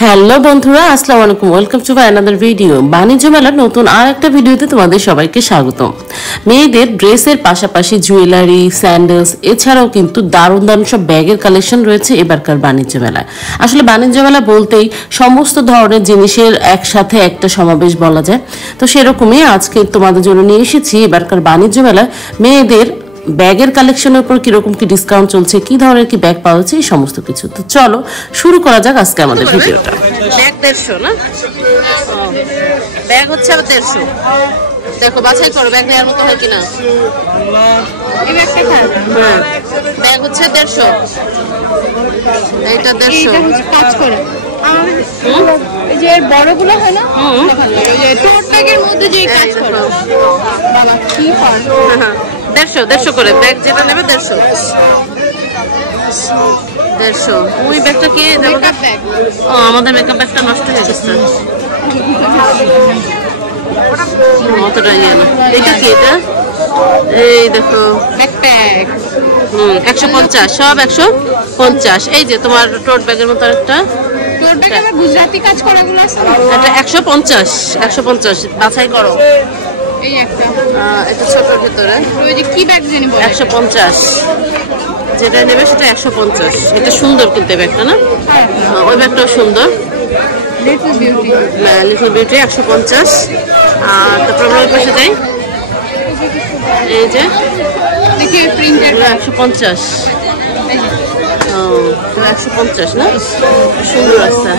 Hello বন্ধুরা, আসসালামু আলাইকুম। Welcome to my another video. বাণিজ্য মেলার নতুন আর একটা ভিডিওতে তোমাদের সবাইকে স্বাগতম। মেয়েদের ড্রেসের পাশাপাশি জুয়েলারি, স্যান্ডেলস এছাড়াও কিন্তু দারুণ দারুণ সব ব্যাগের কালেকশন রয়েছে এবারকার বাণিজ্য মেলায়। আসলে বাণিজ্য মেলা বলতেই সমস্ত ধরনের জিনিসের একসাথে একটা সমাবেশ বলা যায়। তো সেরকমই আজকে তোমাদের জন্য নিয়ে এসেছি এবারকার বাণিজ্য মেলায় মেয়েদের ব্যাগের কালেকশনের উপর কিরকম কি ডিসকাউন্ট চলছে, কি ধরনের কি ব্যাগ পাওয়া যাচ্ছে, এই সমস্ত কিছু। তো চলো শুরু করা যাক আজকে আমাদের ভিডিওটা। ব্যাগ 150 না, ব্যাগ হচ্ছে 150। দেখো বাছাই করো ব্যাগ নেওয়ার মতো হয় কিনা। হ্যাঁ, ব্যাগ হচ্ছে 150, এইটা 150 কাজ করে। এই যে বড়গুলো হয় না, ওই যে টোট ব্যাগের মধ্যে যে কাজ করে বাবা কি হয়। 150 করে ব্যাগ যেটা নেবে 150। ওই ব্যাগটা কি মেকআপ ব্যাগ? ও আমাদের মেকআপ ব্যাগটা নষ্ট হয়ে গেছে। অতটা ইয়ে না। এটা কি? এটা এই দেখো ব্যাকপ্যাক। 150, সব 150। এই যে তোমার টোট ব্যাগের মতো একটা, টোট ব্যাগে আবার গুজরাটি কাজ করাগুলো আছে না, এটা 150 বাছাই করো। এই একটা এটা ছোটর ভিতরে ওই যে কি ব্যাগ জানি বলে 150, যেটা নেবে সেটা 150। এটা সুন্দর কিন্তু ব্যাগটা না, ওই ব্যাগটাও সুন্দর। Little beauty, little beauty 150। আর তারপর আমরা ওই পাশে যাই, এই যে দেখি প্রিন্টেড 150। ও 150 না, সুন্দর আছে।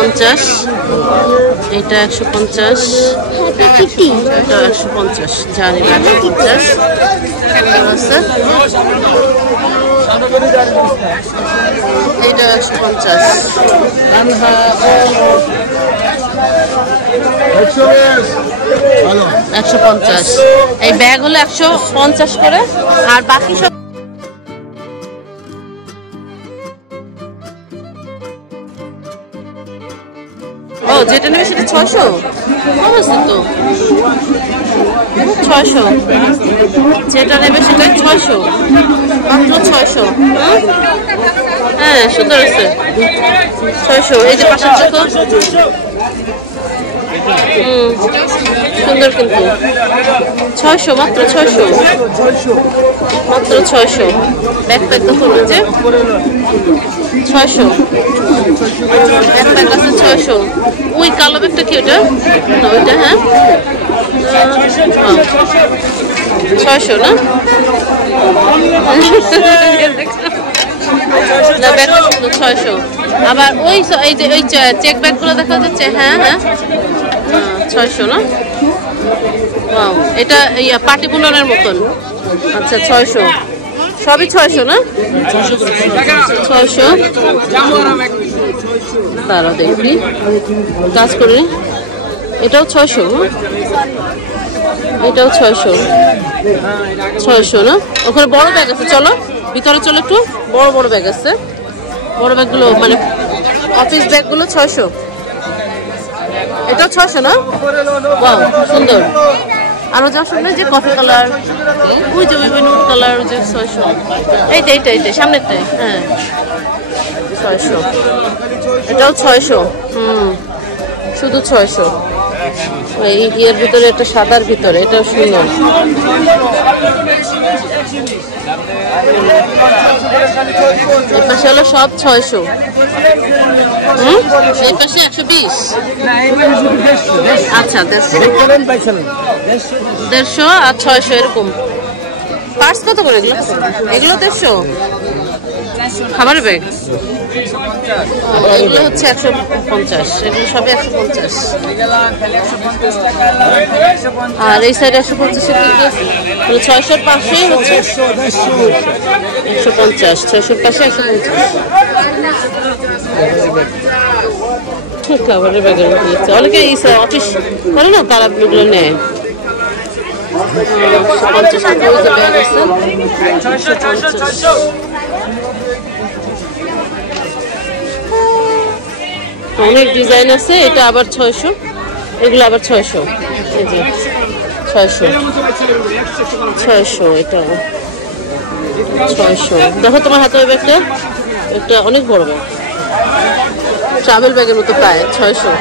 $150, এটা 150, এটা 150, জানি 150 আছে। এইটা 150। এই ব্যাগ হলো 150 করে, আর বাকি সব ও যেটা নেবে সেটা 600 আছে তো। 600 যেটা নেবে সেটা 600, মাত্র 600। হ্যাঁ সুন্দর আছে 600। এই যে পাশের চোখ সুন্দর কিন্তু 600, মাত্র 600, মাত্র 600। ব্যাকপ্যাক তো করবে যে 600, ব্যাকপ্যাক আছে 600। ওই কালো ব্যাগটা কি ওটা? না ওইটা, হ্যাঁ 600 না, না ব্যাগটা সুন্দর 600। আবার ওই এই যে ওই চেক ব্যাগগুলো দেখা যাচ্ছে, হ্যাঁ 600 না। ওয়াও, এটা পার্টি বুলনের মতন। আচ্ছা 600, সবই 600 না, 600। তারা দেখবি কাজ করি, এটাও 600, এটাও 600 না। ওখানে বড় ব্যাগ আছে, চলো ভিতরে চলো, একটু বড় বড় ব্যাগ আছে। বড় ব্যাগগুলো মানে অফিস ব্যাগগুলো 600, এটাও 600 না। ওয়াও সুন্দর। আরো যা শুনলে যে কফি কালার, ওই যে ওই নুড কালার, যে 600। এইটা সামনেরটাই, হ্যাঁ 600। এটাও 600, শুধু 600। এই ইয়ের ভিতরে একটা সাদার ভিতরে, এটাও সুন্দর। এই পাশে হলো সব 600, এই পাশে 120। আচ্ছা 150 আর 600 এরকম। পার্স কত করে এগুলো? এগুলো 150 খাবারের ব্যাগ, এগুলো হচ্ছে 150, এগুলো সবই 150। আর এই সাইডে 150, 600-র পাশেই হচ্ছে 150, 600-র পাশে 150। খাবারের ব্যাগের মধ্যে হচ্ছে অনেকে অফিস করে না, তারা এগুলো নেয়। 150 ব্যাগ আছে, 150। অনেক ডিজাইন আছে, এটা আবার 600। এগুলো আবার 600। এই যে 600 এটা 600। দেখো তোমার হাতে ওই ব্যাগটা, একটা অনেক বড় ব্যাগ, ট্রাভেল ব্যাগের মতো প্রায় 600।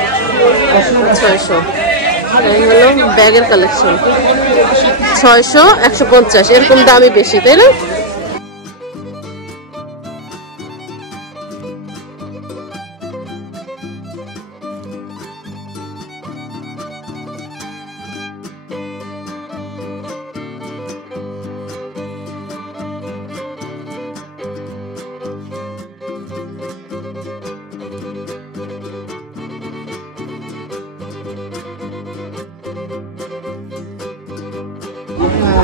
এই হলো ব্যাগের কালেকশন। 600, 150 এরকম দামই বেশি, তাই না?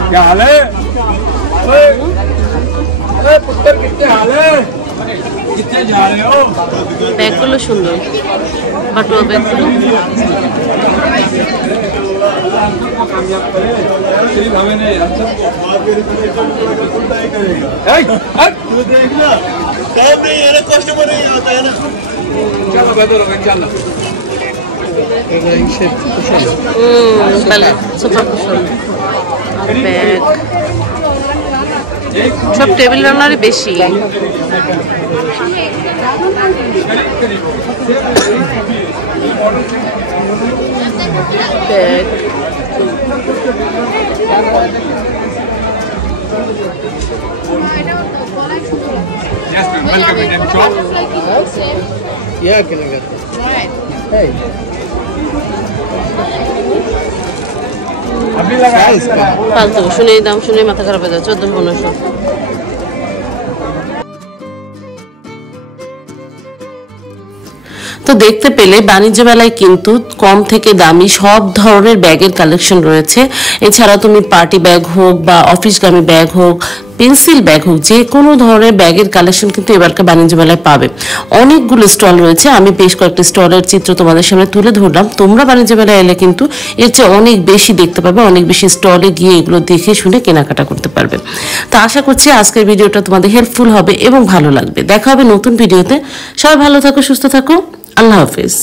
क्या हाल है? पुत्र कितने हाल है? कितने जा रहे हो? ব্যাগগুলো सुंदर, বাটুয়া ব্যাগগুলো। सिर्फ हमें नहीं, हम सब तू देखना, काम नहीं है ना, कस्टमर नहीं आता है ना। चलो बेहतर होगा इंशाल्लाह। ভালো, সুপার কুশন। ব্যাগ সব টেবিল রান্নারই বেশি। Bag Yes ma'am, welcome Indian shop. Yeah, can I get Hey. अभी लगा है इसका। ফালতু শুনে দাম শুনে মাথা খারাপ হয়ে যায়। 1400-1500। তো দেখতে পেলে বাণিজ্য মেলায় কিন্তু কম থেকে দামি সব ধরনের ব্যাগের কালেকশন রয়েছে। এছাড়া তুমি পার্টি ব্যাগ হোক বা অফিসগামী ব্যাগ হোক, পেন্সিল ব্যাগ হোক, যে কোনো ধরনের ব্যাগের কালেকশন কিন্তু এবারকার বাণিজ্য মেলায় পাবে। অনেকগুলো স্টল রয়েছে, আমি বেশ কয়েকটি স্টলের চিত্র তোমাদের সামনে তুলে ধরলাম। তোমরা বাণিজ্য মেলায় এলে কিন্তু এর চেয়ে অনেক বেশি দেখতে পাবে, অনেক বেশি স্টলে গিয়ে এগুলো দেখে শুনে কেনাকাটা করতে পারবে। তো আশা করছি আজকের ভিডিওটা তোমাদের হেল্পফুল হবে এবং ভালো লাগবে। দেখা হবে নতুন ভিডিওতে। সবাই ভালো থাকো, সুস্থ থাকো, আল্লাহ হাফেজ।